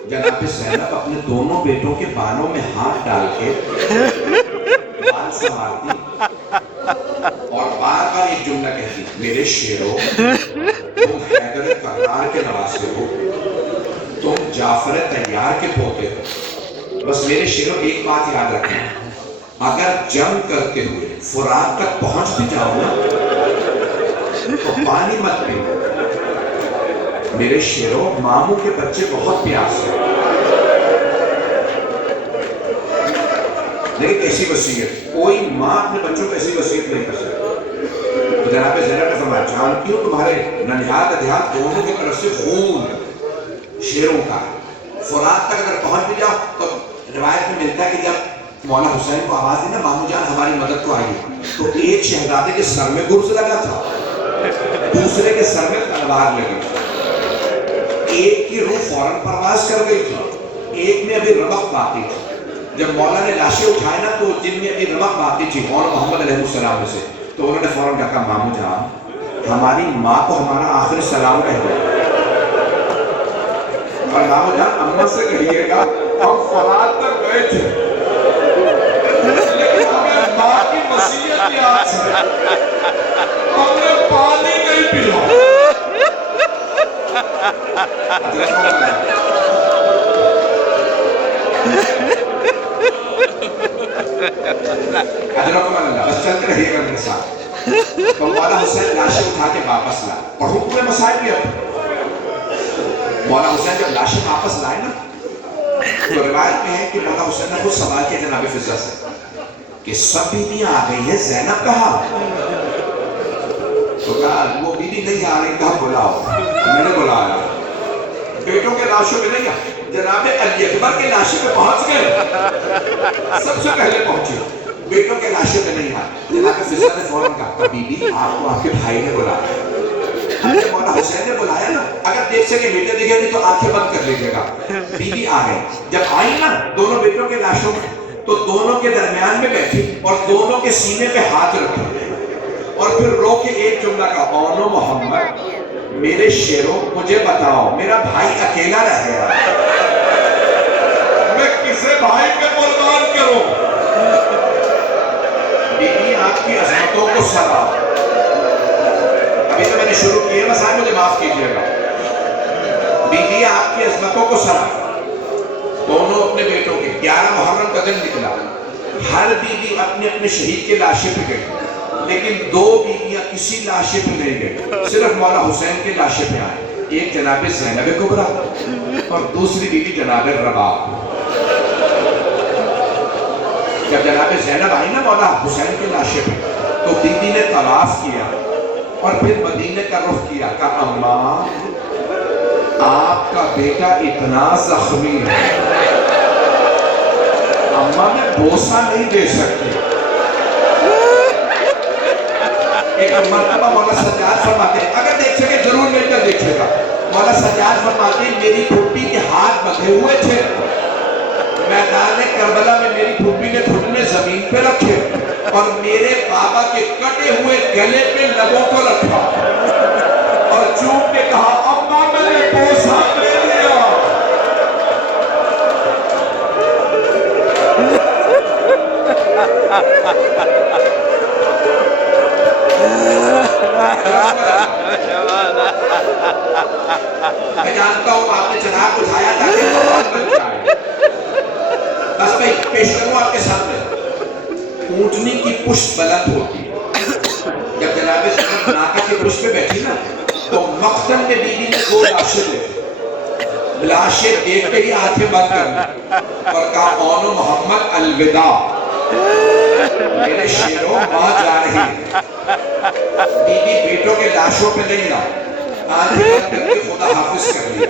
جناب زینب اپنے دونوں بیٹوں کے بالوں میں ہاتھ ڈال کے بال سنوارتی اور بار بار ایک جملہ کہتی میرے شیرو تم حیدر کرار کے نواسے ہو، تم جعفر طیار کے پوتے ہو، بس میرے شیرو ایک بات یاد رکھنا، اگر جنگ کرتے ہوئے فرات تک پہنچ بھی جاؤ نا تو پانی مت پیو. میرے شیروں ماموں کے بچے بہت پیار سے. لیکن ایسی وصیت کوئی ماں اپنے بچوں کو ایسی وصیت نہیں کر سکتی. تو جناب زینب نے فرمایا جانتی ہوں تمہارے ننہال دیہات دونوں کی طرف سے خون شیروں کا. فرات تک اگر پہنچ بھی جاؤ تو روایت میں ملتا ہے کہ جب مولا حسین کو آواز دی نا ماموں جان ہماری مدد کو آئیے، تو ایک شہزادے کے سر میں گرز لگا تھا، دوسرے کے سر میں تلوار لگی تھی، ایک کی روح فوراً پرواز کر گئی تھی، ایک میں ابھی رمق باقی تھی. جب مولا نے لاشیں اٹھائے نا تو جن میں ابھی رمق باقی تھی اور محمد علیہ السلام میں سے، تو انہوں نے فوراً کہا ماموں جان ہماری ماں کو ہمارا آخری سلام کہہ دو. اور ماموں جان اماں سے کہیے گا ہم فرات تک گئے تھے لیکن ہمیں ماں کی وصیت یاد ہے، ہم نے پانی نہیں پیا. اجرکم اللہ. بس چلتے رہیے گا میرے ساتھ. تو مولا حسین لاشیں اٹھا کے واپس لائے. پڑھوں پورے مسائل بھی اب. مولا حسین جب لاشیں واپس لائے نا تو روایت میں ہے کہ مولا حسین نے خود سوال کیا جناب فضہ سے کہ سب بیویاں آ گئی ہیں زینب کہاں؟ تو کہا وہ بیوی نہیں آ رہی، کہا بلاؤ. میں نے بلایا. بیٹوں کے لاشوں پہ نہیں آ جناب علی اکبر کے لاشے پہ پہنچ گئے، سب سے پہلے پہنچے. بیٹوں کے لاشے پہ نہیں آئے. جناب فضہ نے فوراً کہا بی بی آپ کو آپ کے بھائی نے بلایا. مولا حسین نے بلایا نا، اگر دیکھ سکے بیٹے دیکھے نہیں تو آنکھیں بند کر لیجیے گا. بی بی آ گئی. جب آئی نا دونوں بیٹوں کے لاشوں میں تو دونوں کے درمیان میں بیٹھی اور دونوں کے سینے پہ ہاتھ رکھے اور پھر رو کے ایک جملہ کہا اونو محمد میرے شیروں مجھے بتاؤ میرا بھائی اکیلا رہ گیا، میں کسے بھائی پہ قربان کروں؟ بیوی آپ کی عظمتوں کو سلاؤ. ابھی تو میں نے شروع کیے بس آپ مجھے معاف کیجیے گا. بیوی آپ کی عظمتوں کو سلاؤ. دونوں اپنے بیٹوں کے 11 محرم کا دن نکلا. ہر بیوی اپنے اپنے شہید کے لاشے پہ گئی، لیکن 2 بیویاں کسی لاشے پہ نہیں گئی، صرف مولا حسین کے لاشے پہ آئے. ایک جناب زینب کبریٰ اور دوسری بیوی جناب رباب. جب جناب زینب آئی نا مولا حسین کے لاشے پہ تو بیوی نے طواف کیا اور پھر مدینے کا رخ کیا. کہا اماں آپ کا بیٹا اتنا زخمی ہے، اماں میں بوسہ نہیں دے سکتی. ایک مرتبہ مولا سجاد فرماتے ہیں، اگر دیکھ سکے ضرور مل کر دیکھے گا، مولا سجاد فرماتے ہیں میری پھوپھی کے ہاتھ بندھے ہوئے تھے، میدان کربلا میں میری پھوپھی نے گھٹنے زمین پہ رکھے اور میرے بابا کے کٹے ہوئے گلے پہ لبوں کو رکھا اور چوم کے کہا اماں میں نے بوسہ دے دیا. میں جانتا ہوں آپ نے چراغ اٹھایا تاکہ بہت بن جائے. بس میں پیش کروں آپ کے سامنے. اونٹنی کی پشت بلند ہوتی ہے. جب جناب زینب ناکہ کی پشت پہ بیٹھی نا تو مقتل میں بیوی نے 2 لاشیں دیکھی. لاشیں دیکھ کے ہی آنکھیں بند کر لی اور کہا اونو محمد الوداع، میرے شیروں ماں جا رہی ہے. بیوی بیٹوں کے لاشوں پہ نہیں آئی، آنکھیں بند کر کے خدا حافظ کر لیا.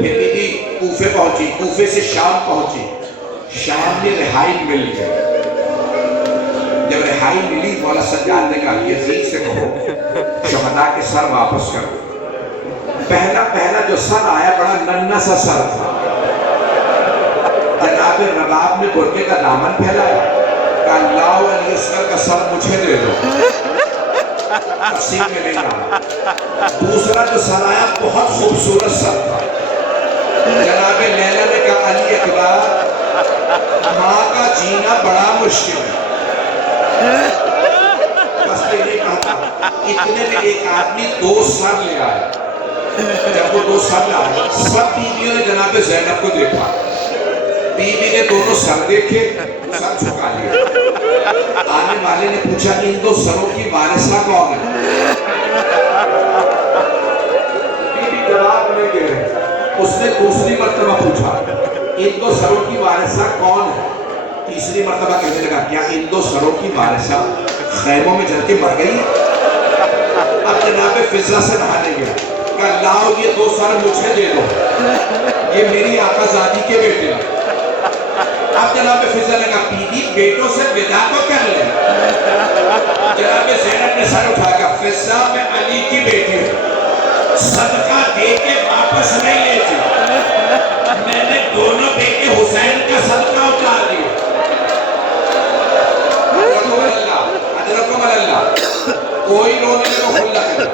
پھر بیوی کوفے پہنچی، کوفے سے شام پہنچی. شام میں رہائی مل گئی. جب رہائی ملی مولا سجاد نے کہا یزید سے کہو شہداء کے سر واپس کرو. پہلا جو سر آیا بڑا ننھا سا سر تھا. جناب رباب نے برقعے کا دامن پھیلایا، کہا اللہ علی اصغر کا سر مجھے دے دو. تفصیل میں نہیں آیا. دوسرا جو سر آیا بہت خوبصورت سر تھا. جناب لیلا نے کہا علی اکبر ماں کا جینا بڑا مشکل ہے. بس میں یہ کہتا اتنے میں ایک آدمی 2 سر لے آیا. جب وہ 2 سر لے آیا سب بیویوں نے جناب زینب کو دیکھا. بیوی نے دونوں سر دیکھے، سر جھکا لیا. آنے والے نے پوچھا کہ ان دو سروں کی وارثہ کون ہے؟ بی بی جواب نہیں دے رہے. اس نے دوسری مرتبہ پوچھا ان دو سروں کی وارثہ کون ہے؟ تیسری مرتبہ کہنے لگا کیا ان دو سروں کی وارثہ خیموں میں جل کے مر گئی؟ اب جناب فضہ سے نہانے گیا کہ لاؤ یہ دو سر مجھے دے دو، یہ میری آقا زادی کے بیٹے ہیں. اب جناب فضہ نے کہا بی بی بیٹوں سے ودا تو کر لیں. جناب زینب نے سر اٹھا کہا فضہ میں علی کی بیٹی ہوں، صدقہ دے کے واپس نہیں لیتی، میں نے دونوں بیٹے حسین کا صدقہ اتار دیا. حضرت اللہ کوئی رونے کو کھلا کرے.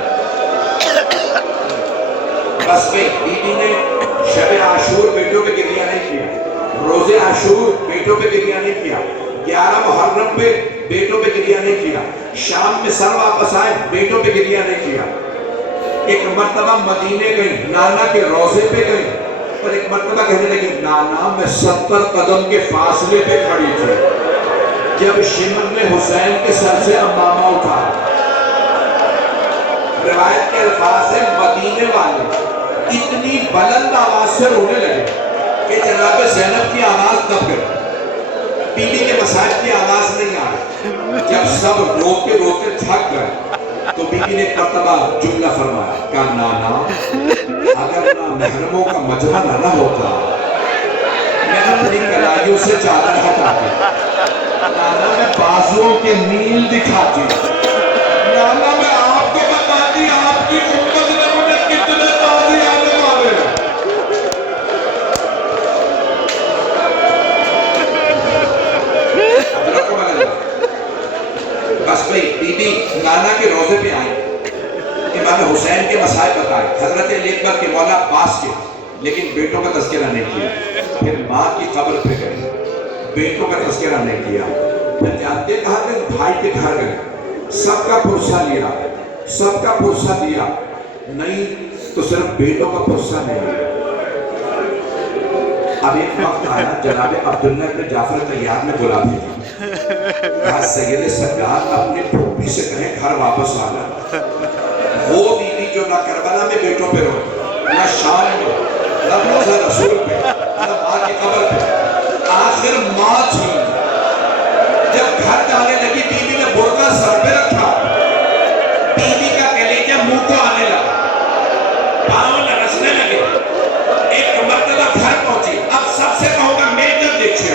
بس بھئی بی بی نے شب عاشور بیٹوں پہ گریہ نہیں کیا، روز عاشور بیٹوں پہ گریہ نہیں کیا، 11 محرم پہ بیٹوں پہ گریہ نہیں کیا، شام میں سر واپس آئے بیٹوں پہ گریہ نہیں کیا. ایک مرتبہ مدینے گئی، نانا کے روزے پہ گئی، اور ایک مرتبہ کہنے لگی نانا میں 70 قدم کے فاصلے پہ کھڑی تھی جب شمر نے حسین کے سر سے امامہ اٹھا. روایت کے الفاظ ہیں مدینے والے اتنی بلند آواز سے رونے لگے کہ جناب زینب کی آواز دب گئی، بی بی کے مساجد کی آواز نہیں آئی. جب سب روتے روتے تھک گئے تو بی بی نے ایک مرتبہ جملہ فرمایا کہ نانا اگر محرموں کا مجمع نہ ہوتا میں اپنی کلائیوں سے چادر ہٹاتی، نانا میں بازوؤں کے میل دکھاتی، نانا میں آپ کو بتاتی آپ کی امت نے مجھے کتنے تازی آنے مارے. بس بھئی بی بی نانا کے روزے پہ آئیں، امام حسین کے مسائل بتائے، حضرت علی اکبر کے مولا عباس کے، لیکن بیٹوں کا تذکرہ نہیں کیا. پھر ماں کی قبر پہ گئے، بیٹوں کا تذکرہ نہیں کیا. پھر جانتے کہا کہ بھائی کے گھر گئے، سب کا پرسہ لیا، سب کا پرسہ دیا، نہیں تو صرف بیٹوں کا پرسہ نہیں لیا. اب ایک وقت آیا جناب عبداللہ ابن جعفر طیار نے بلا دی تھی، کہا سید سجاد اپنے پھوپھی سے کہیں گھر واپس آنا. وہ بیوی جو نہ کربلا میں بیٹوں پہ روئی، نہ شام میں، نہ روضہ رسول پہ، نہ ماں کی قبر پہ، آخر ماں تھی. جب گھر جانے لگی بیوی نے برقع سر پہ رکھا، بیوی کا کلیجہ منہ کو آنے لگا، پاؤں لرزنے لگے. ایک مرتبہ گھر پہنچی، اب سب سے کہوں گا میجر دیکھئے.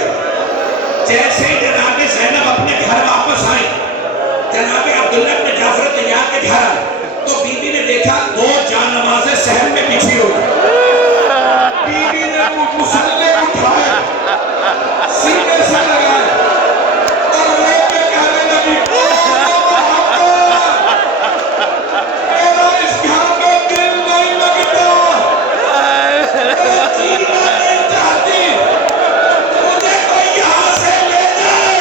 جیسے جناب زینب اپنے گھر واپس آئی، جناب عبداللہ ابن جعفر طیار کے گھر آئے تو بی بی نے دیکھا 2 جان نمازیں صحن میں بچھی ہوئی. بی بی نے مسلے اٹھائے، سینے سے لگائے اور رو کے کہنے لگی میرا اس گھر میں دل نہیں لگتا، میں جینا نہیں چاہتی، مجھے کوئی یہاں سے لے جائے.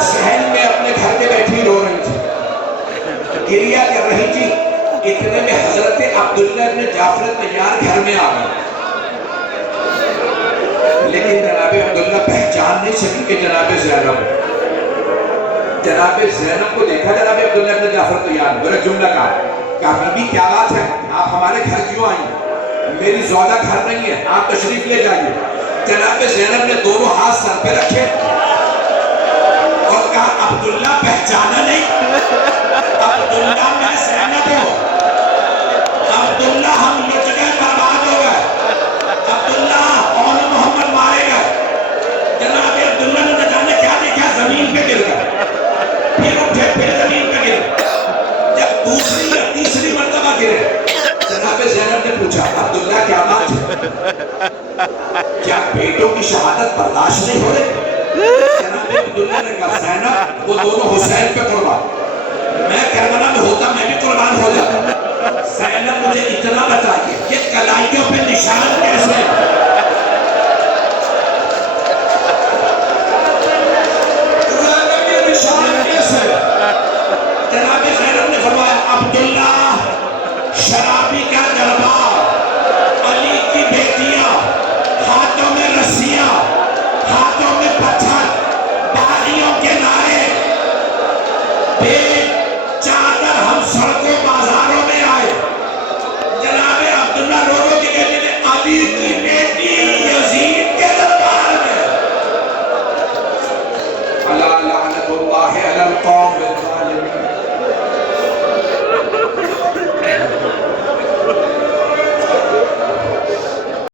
صحن میں اپنے گھر میں بیٹھی رو رہی تھی، گریہ کر رہی تھی. اتنے میں حضرت عبداللہ ابن جعفر طیار گھر میں آ گئے، لیکن جناب عبداللہ پہچان نہیں سکی کہ جناب زینب. جناب زینب کو دیکھا جناب عبداللہ ابن جعفر طیار نے میرا جملہ کہا بی بی کیا بات ہے، آپ ہمارے گھر کیوں آئیں؟ میری زوجہ گھر نہیں ہے، آپ تشریف لے جائیے. جناب زینب نے دونوں ہاتھ سر پہ رکھے اور کہا عبداللہ پہچانا نہیں؟ عبداللہ میں زینب ہوں، عبداللہ ہم لٹ گئے برباد ہو گئے، عبداللہ قوم محمد مارے گئے. جناب عبداللہ نے نہ جانے کیا دیکھا، زمین پہ گر گئے، پھر اٹھے پھر زمین پہ گرے. جب دوسری یا تیسری مرتبہ گرے جناب زینب نے پوچھا عبداللہ کیا بات ہے، کیا بیٹوں کی شہادت برداشت نہیں ہو رہی؟ جناب عبداللہ نے کہا زینب وہ دونوں حسین پہ قربان، میں کربلا میں ہوتا میں بھی قربان ہو